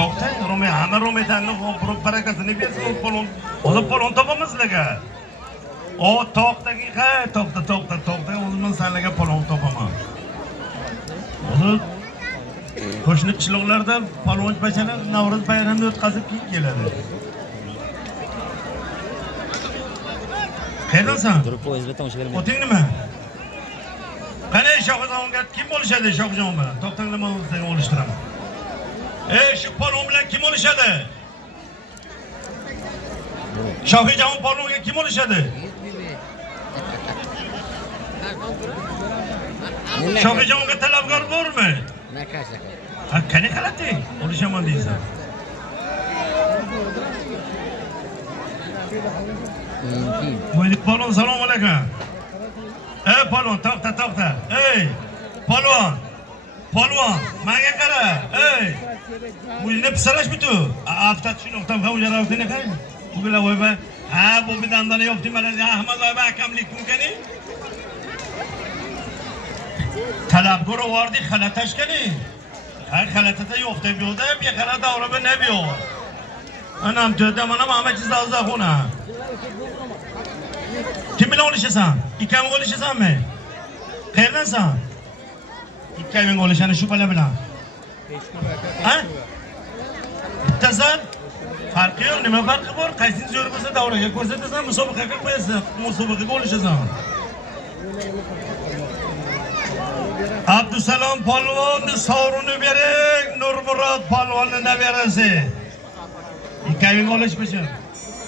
to'xtang, Romey, hamma Romeytanni barakasini bersin, polon. O'zi polon topamizlarga. O to'xtagi, to'xta. O'zim senlarga polon topaman. O'zi qo'shni qishloqlarda palonchilar Navro'z bayramini o'tkazib keladi. Qayerdasan? Turib poyezdda tomosha qilmayman. Oting nima? Qani Shohjahonga kim bo'lishadi Shohjahon bilan? To'xtanglar, men o'zimga olishtiraman. Shu palon bilan kim bo'lishadi? Shohjahon palonga kim bo'lishadi? Shohjahonga talabgor bormi? Qani qalating? Olishaman deysan. Voydik palon, salom alaykum. Palon, to'xta. Palon. Menga qara. Bu ne pisalashmi-tu? Hafta shunaqdan havojar avtini qara. Bular voyba. Bu bidandan yo'q demalar. Ahmad voyba akamlik mumkin-e? Talabgor vardı xalatashkani. Har xalatada yo'q deb yo'da, bir qara davraba ne yo'q. Anam to'da mana hamma chizda xona. Kim bilan olishasan? Ikkami olishasanmi? Qayerdansan? Ikkami olishani shu bola bilan. Ha? Bittasan? Farqi yo'q, nima farqi bor? Qaysingiz yo'l bo'lsa davraga ko'rsatasan, musobaqaga qo'yasan, musobaqaga olishasan. Abdusalom polvonni sovrini bering, Nurmurod polvonni nabirasi. Ikkami olishmish.